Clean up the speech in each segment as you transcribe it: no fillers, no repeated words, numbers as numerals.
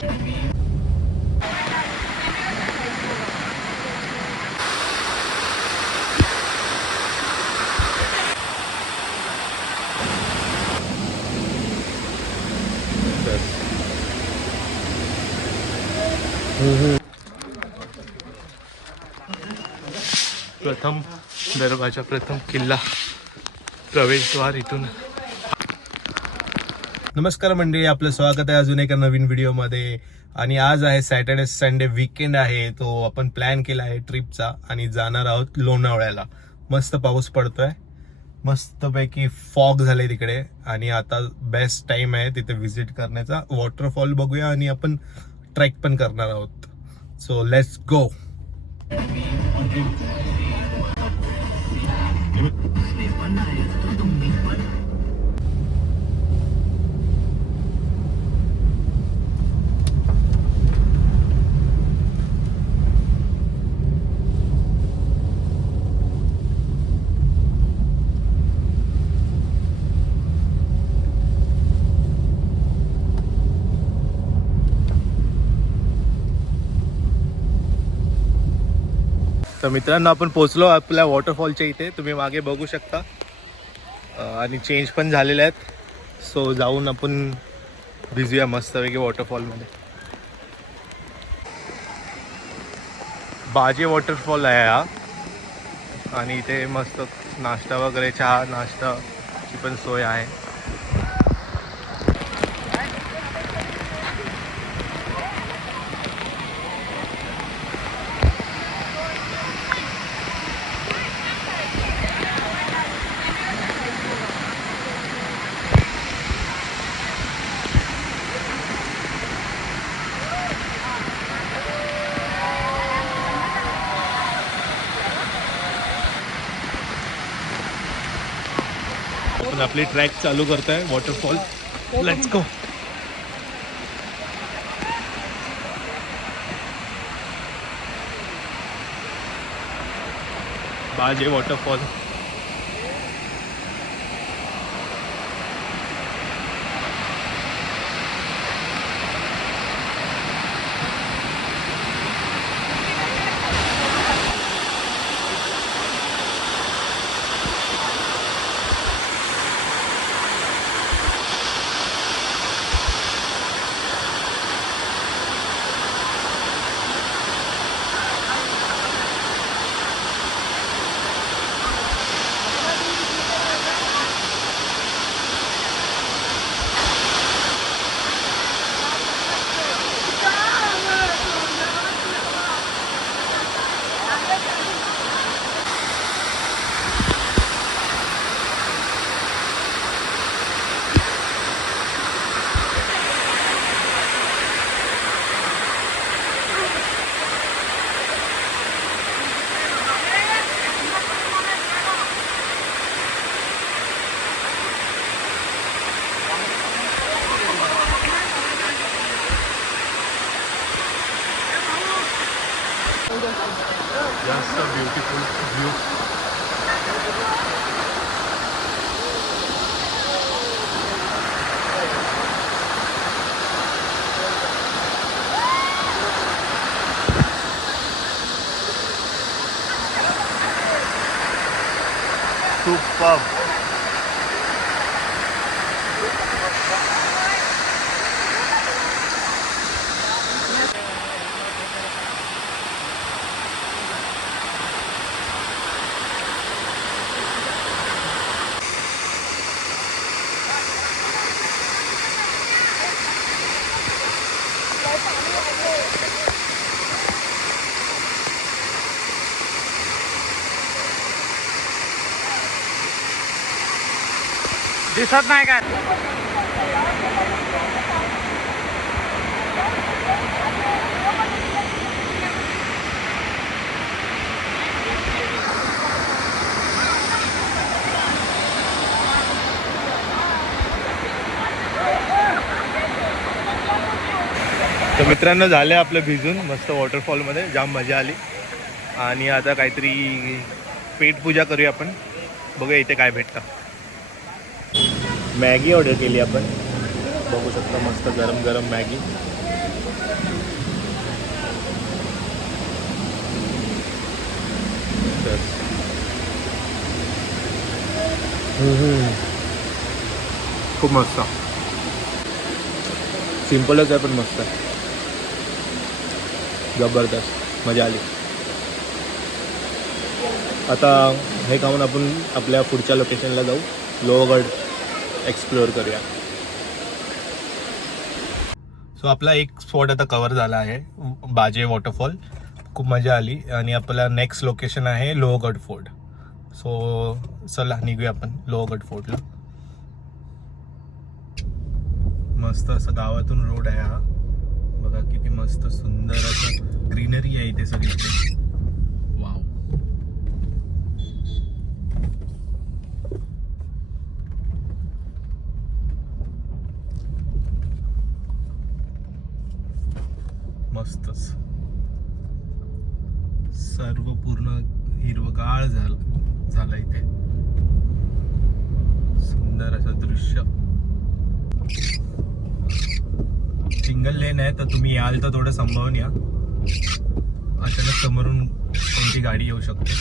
प्रथम दरवाजा, प्रथम किल्ला, प्रवेशद्वार इथून. नमस्कार मंडळी, आपलं स्वागत आहे अजून एका नवीन व्हिडिओमध्ये. आणि आज आहे सॅटर्डे संडे वीकेंड आहे, तो आपण प्लॅन केला आहे ट्रिपचा आणि जाणार आहोत लोणावळ्याला. मस्त पाऊस पडतोय, मस्तपैकी फॉग झाले तिकडे आणि आता बेस्ट टाइम आहे तिथे व्हिजिट करण्याचा. वॉटरफॉल बघूया आणि आपण ट्रेक पण करणार आहोत. So let's go. तर मित्रांनो, आपण पोहोचलो आपल्या वॉटरफॉलच्या इथे. तुम्ही मागे बघू शकता आणि चेंज पण झालेले आहेत. सो जाऊन आपण भिजूया मस्तपैकी वॉटरफॉलमध्ये. बाजे वॉटरफॉल आहे हा आणि इथे मस्त नाश्ता वगैरे, चहा नाश्ताची पण सोय आहे. आपण आपली ट्रॅक चालू करतोय वॉटरफॉल. Let's go. बाजे waterfall. Just a beautiful view. Superb. दिसत नाही काय? तर मित्रांनो, झालं आपलं भिजून मस्त वॉटरफॉलमध्ये. जाम मजा आली आणि आता काहीतरी पेटपूजा करूया आपण. बघूया इथे काय भेटतं. मॅगी ऑर्डर केली आपण बघू शकता मस्त गरम गरम मॅगी. खूप मस्त. सिम्पलच आहे पण मस्त आहे. जबरदस्त मजा आली. आता हे खाऊन आपण आपल्या पुढच्या लोकेशनला जाऊ. लोहगड एक्सप्लोअर करूया. सो आपला एक स्पॉट आता कव्हर झाला आहे, बाजे वॉटरफॉल. खूप मजा आली. आणि आपला नेक्स्ट लोकेशन आहे लोहगड फोर्ट. सो चला निघूया आपण लोहगड फोर्टला. मस्त असं गावातून रोड आहे हा. बघा किती मस्त सुंदर असं ग्रीनरी आहे इथे सगळीकडे. वाव. मस्तच. सर्व पूर्ण हिरवगाळ झालं इथे. सुंदर असं दृश्य. सिंगल लेन आहे तर तुम्ही याल तर थोडं सांभाळून या. अचानक समोरून कोणती गाडी येऊ शकते.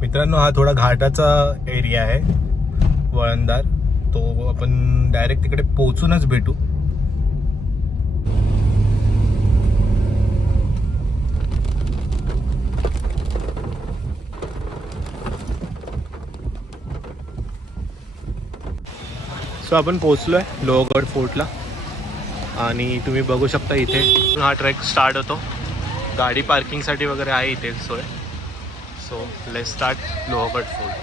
मित्रांनो हा थोडा घाटाचा एरिया आहे, वळणदार. तो आपण डायरेक्ट तिकडे पोहोचूनच भेटू. सो आपण पोहोचलो आहे लोहगड फोर्टला. आणि तुम्ही बघू शकता इथे हा ट्रेक स्टार्ट होतो. गाडी पार्किंगसाठी वगैरे आहे इथे सोय. So let's start Lohagad fort.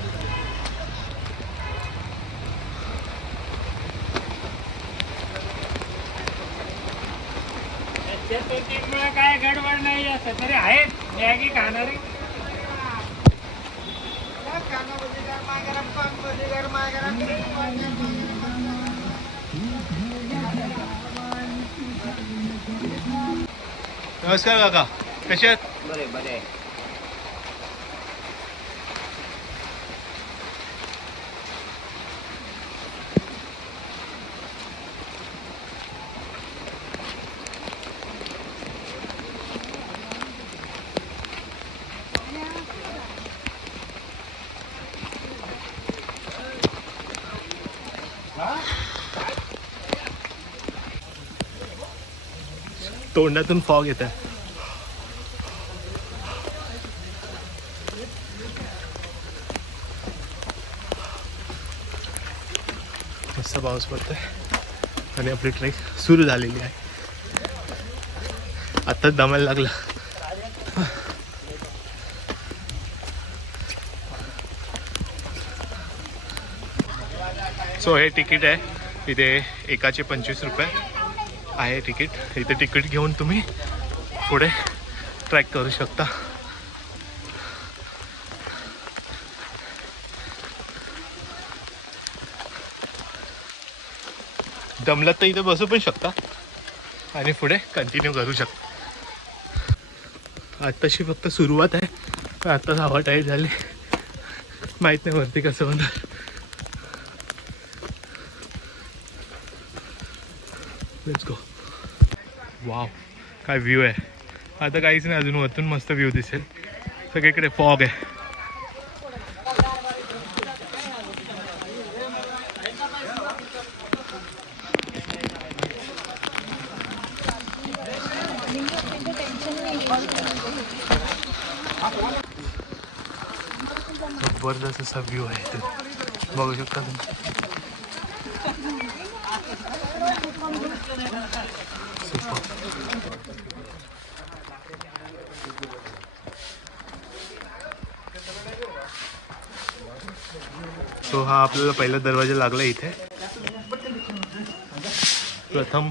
काय गडबड नाही असं तरी आहेत मॅगी खाणारी. नमस्कार काका, कसे आहेत? बरे बरे. तोंडातून फॉग येत आहे. मस्त पाऊस पडतोय आणि आपली ट्रेक सुरू झालेली आहे. आत्ताच दमायला लागला. सो हे तिकीट आहे इथे. एकाचे 25 रुपये आहे तिकीट. इथे तिकीट घेऊन तुम्ही पुढे ट्रॅक करू शकता. दमलं तर इथे बसू पण शकता आणि पुढे कंटिन्यू करू शकता. आत्ताशी फक्त सुरुवात आहे. आत्ताच हवा टाईट झाली. माहीत नाही वरती कसं होणार. Let's go. वाव काय व्ह्यू आहे. आता काहीच नाही अजून, वरतून मस्त व्ह्यू दिसेल. सगळीकडे फॉग आहे. जबरदस्त असा व्ह्यू आहे इथे, बघू शकता तुम्ही. सो हा आपल्याला पहिला दरवाजा लागला इथे. प्रथम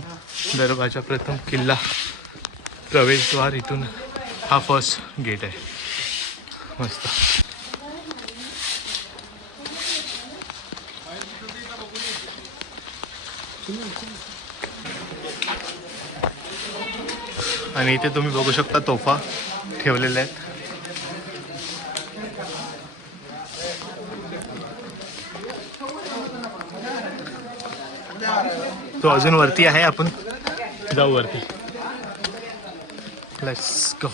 दरवाजा, प्रथम किल्ला, प्रवेशद्वार इथून. हा फर्स्ट गेट आहे. मस्त. आणि इथे तुम्ही बघू शकता तोफा ठेवलेल्या आहेत. तो अजून वरती आहे, आपण जाऊ वरती. Let's go.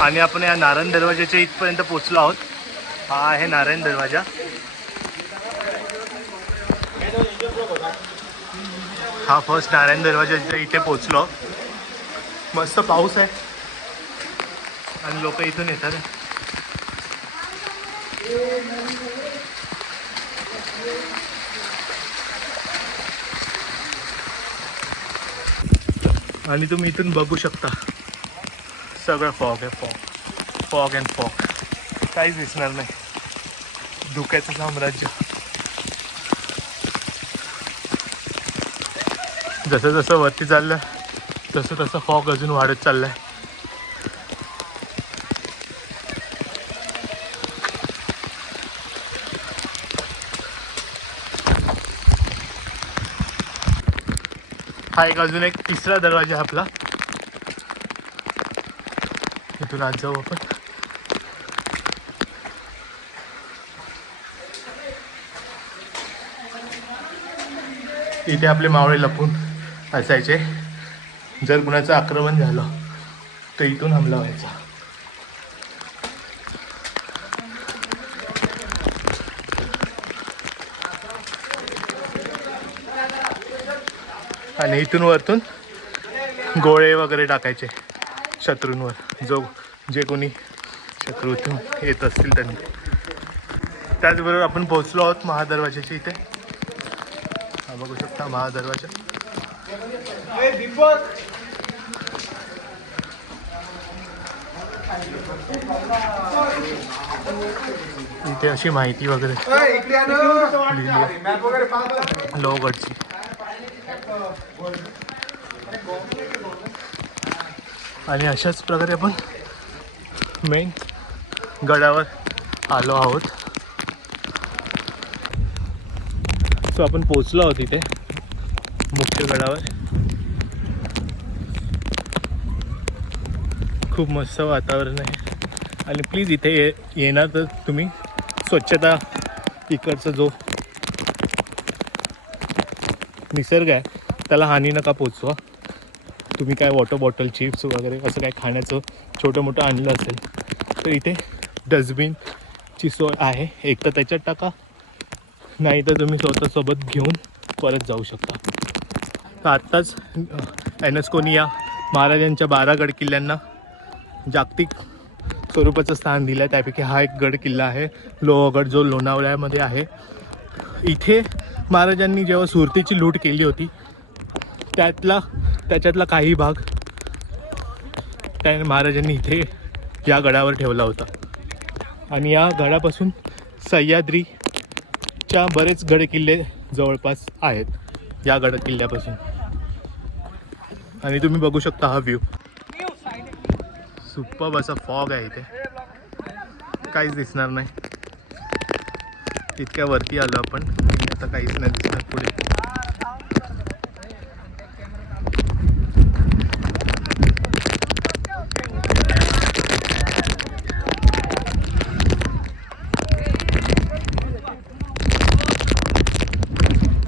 आणि आपण या नारायण दरवाजाच्या इथपर्यंत पोहोचलो आहोत. हा आहे नारायण दरवाजा. हा फर्स्ट नारायण दरवाजाच्या इथे पोहोचलो. मस्त पाऊस आहे आणि लोक इथून येतात. आणि तुम्ही इथून बघू शकता सगळं फॉग आहे. Fog and fog. काहीच दिसणार नाही. धुक्याचं साम्राज्य. जसं जसं वरती चाललं तसं तसं फॉग अजून वाढत चाललंय. हा अजून एक तिसरा दरवाजा आपला. इथून आज जाऊ आपण. इथे आपले मावळे लपून असायचे. जर कुणाचं आक्रमण झालं तर इथून हमला व्हायचा. आणि इथून वरतून गोळे वगैरे टाकायचे शत्रूंवर, जे कोणी शत्रू इथून येत असतील त्यांनी. त्याचबरोबर आपण पोहोचलो आहोत महादरवाजाच्या इथे. हा बघू शकता महादरवाजा. इथे अशी माहिती वगैरे लोहगडची. आणि अशाच प्रकारे आपण मेन गडावर आलो आहोत. सो आपण पोचलो आहोत इथे मुख्य गडावर. खूप मस्त वातावरण आहे. आणि प्लीज इथे येणार तर तुम्ही स्वच्छता, इकडचा जो निसर्ग आहे त्याला हानी नका पोचवा. तुम्ही काय वॉटर बॉटल, चिप्स वगैरे असं काय खाण्याचं छोटं मोठं आणलं असेल तर इथे डस्टबिनची सोय आहे. एक तर त्याच्यात टाका, नाही तर तुम्ही स्वतःसोबत घेऊन परत जाऊ शकता. तर आत्ताच युनेस्कोनी या महाराजांच्या 12 गड किल्ल्यांना जागतिक स्वरूपाचं स्थान दिलं आहे. त्यापैकी हा एक गड किल्ला आहे लोहगड, जो लोणावळ्यामध्ये आहे. इथे महाराजांनी जेव्हा सुरतीची लूट केली होती त्याच्यातला काही भाग त्या महाराजांनी इथे या गडावर ठेवला होता. आणि या गडापासून सह्याद्रीच्या बरेच गड किल्ले जवळपास आहेत या गड किल्ल्यापासून. आणि तुम्ही बघू शकता हा व्ह्यू. सुपर्ब असा फॉग आहे इथे. काहीच दिसणार नाही. इतक्या वरती आलो आपण, आता काहीच नाही दिसणार पुढे.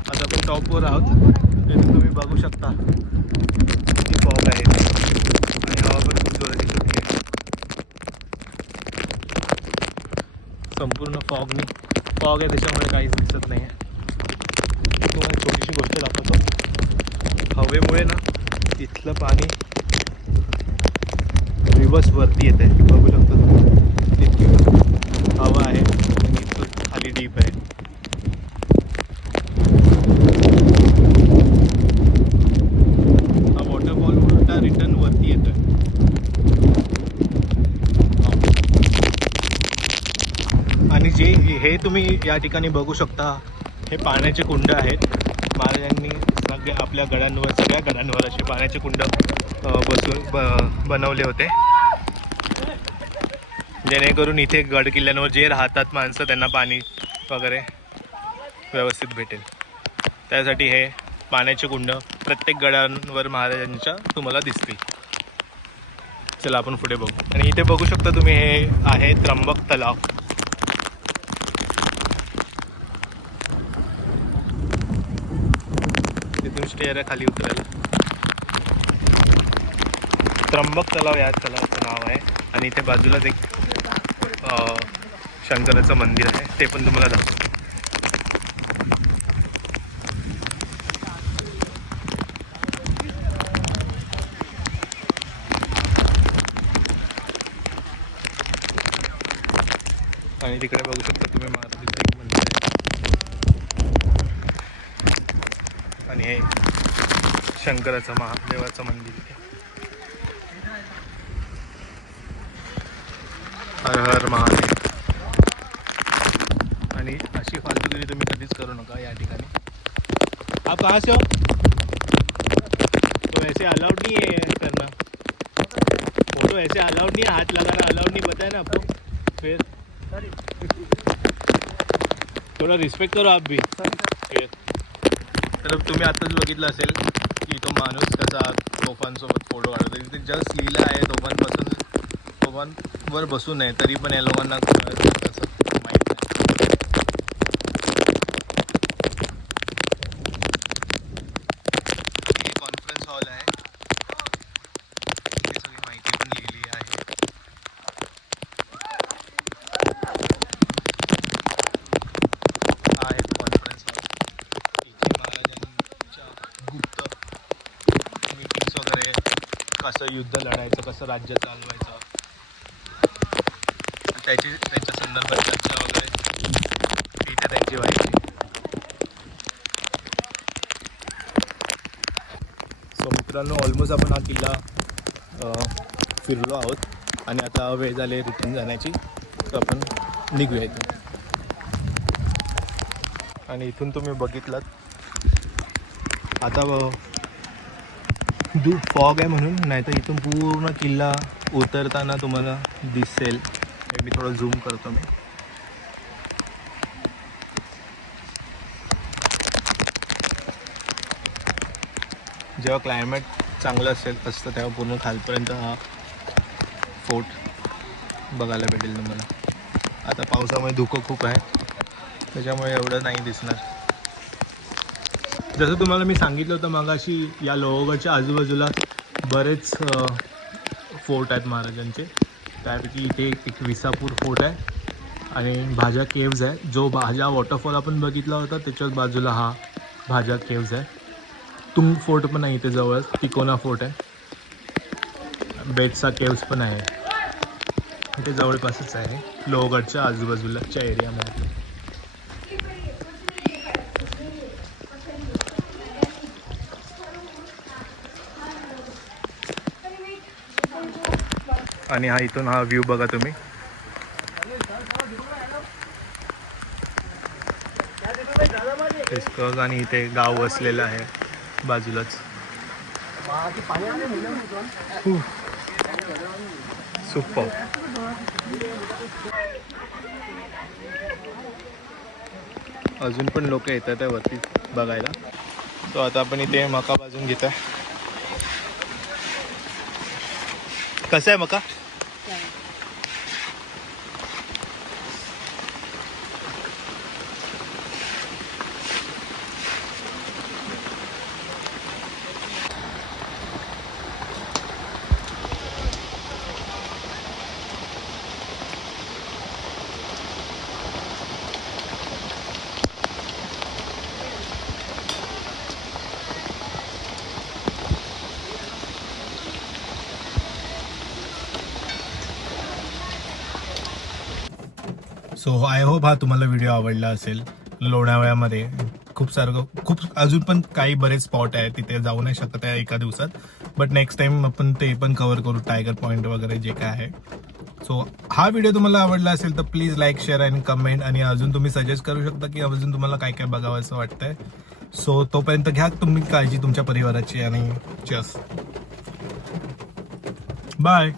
आता आपण टॉपवर आहोत. तिथे तुम्ही बघू शकता किती फॉग आहे आणि हवा पण खूप जोराची सुटली आहे. संपूर्ण फॉग आहे, त्याच्यामुळे काहीच दिसत नाही आहे. तुम्हाला छोटीशी गोष्ट दाखवतो. हवेमुळे ना इथलं पाणी रिवर्स वरती येत आहे. बघू शकतो इतकी हवा आहे आणि इथं खाली डीप आहे. हा वॉटरफॉल उलटा रिटर्न वरती येतोय. आणि हे तुम्ही या ठिकाणी बघू शकता, हे पाण्याचे कुंड आहेत. महाराजांनी आपल्या गडांवर, सगळ्या गडांवर असे पाण्याचे कुंड बनवले होते, जेणेकरून इथे गड किल्ल्यांवर जे राहतात माणसं त्यांना पाणी वगैरे व्यवस्थित भेटेल. त्यासाठी हे पाण्याचे कुंड प्रत्येक गडांवर महाराजांच्या तुम्हाला दिसतील. चला आपण पुढे बघू. आणि इथे बघू शकता तुम्ही, हे आहे त्र्यंबक तलाव. तिथून स्टेअर आहे खाली उतरायला. त्र्यंबक तलाव या तलावाचं नाव आहे. आणि इथे बाजूलाच एक शंकराचं मंदिर आहे, ते पण तुम्हाला दाखवतो. आणि तिकडे बघू शकता तुम्ही महाराजांचं एक मंदिर आहे. आणि हे शंकराचं महादेवाचं मंदिर आहे. हर हर महादेव. आणि अशी फालतूगिरी तुम्ही कधीच करू नका या ठिकाणी. आप कहाँ से हो? तो ऐसे अलाउड नहीं है करना. फोटो ऐसे अलाउड नहीं है, हाथ लगाना अलाउड नहीं, बताया ना आपको. फिर थोडा रिस्पेक्ट करो आप भी. तर तुम्ही आत्ताच बघितलं असेल की तो माणूस कसा तोफांसोबत फोटो काढतो. तिथे जस्ट लिहिलं आहे तोफांवर बसू नये, तरी पण या लोकांना तसं माहीत नाही. हे कॉन्फरन्स हॉल आहे, इथे सगळी माहिती पण लिहिली आहे. कसं युद्ध लढायचं, कसं राज्य चालवायचं, त्यांच्या संदर्भात चर्चा वगैरे इथे त्यांची व्हायची. सो मित्रांनो, ऑलमोस्ट आपण हा किल्ला फिरलो आहोत आणि आता वेळ झाली रिटर्न जाण्याची, तर आपण निघूया इथून. आणि इथून तुम्ही बघितलात आता फॉग आहे म्हणून, नाही तर इथून पूर्ण किल्ला उतरताना तुम्हाला दिसेल. मी थोडं झूम करतो. मी जेव्हा क्लायमेट चांगलं असतं तेव्हा पूर्ण खालपर्यंत हा फोर्ट बघायला भेटेल तुम्हाला. आता पावसामुळे धुकं खूप आहे, त्याच्यामुळे एवढं नाही दिसणार. जसं तुम्हाला मी सांगितलं होतं मगाशी, या लोहगडच्या आजूबाजूला बरेच फोर्ट आहेत महाराजांचे. त्यापैकी इथे एक विसापूर फोर्ट आहे आणि भाजा केव्ज आहे. जो भाजा वॉटरफॉल आपण बघितला होता त्याच्याच बाजूला हा भाजा केव्ज आहे. तुंग फोर्ट पण आहे इथे जवळच. तिकोना फोर्ट आहे. बेटसा केव्ज पण आहे इथे जवळपासच आहे, लोहगडच्या आजूबाजूलाच्या एरियामध्ये. आणि हा इथून हा व्ह्यू बघा तुम्ही. आणि इथे गाव वसलेलं आहे बाजूलाच. सुपर. अजून पण लोक येतात त्या वरती बघायला. तो आता आपण इथे मका भाजून घेत आहे. कसं आहे मका? सो आय होप हा तुम्हाला व्हिडिओ आवडला असेल. लोणावळ्यामध्ये खूप अजून पण काही बरेच स्पॉट आहेत, तिथे जाऊ नाही शकत आहे एका दिवसात. बट नेक्स्ट टाइम आपण ते पण कव्हर करू, टायगर पॉईंट वगैरे जे काय आहे. सो हा व्हिडिओ तुम्हाला आवडला असेल तर प्लीज लाईक, शेअर आणि कमेंट. आणि अजून तुम्ही सजेस्ट करू शकता की अजून तुम्हाला काय काय बघावं असं वाटतंय. सो तोपर्यंत घ्या तुम्ही काळजी तुमच्या परिवाराची आणि चस बाय.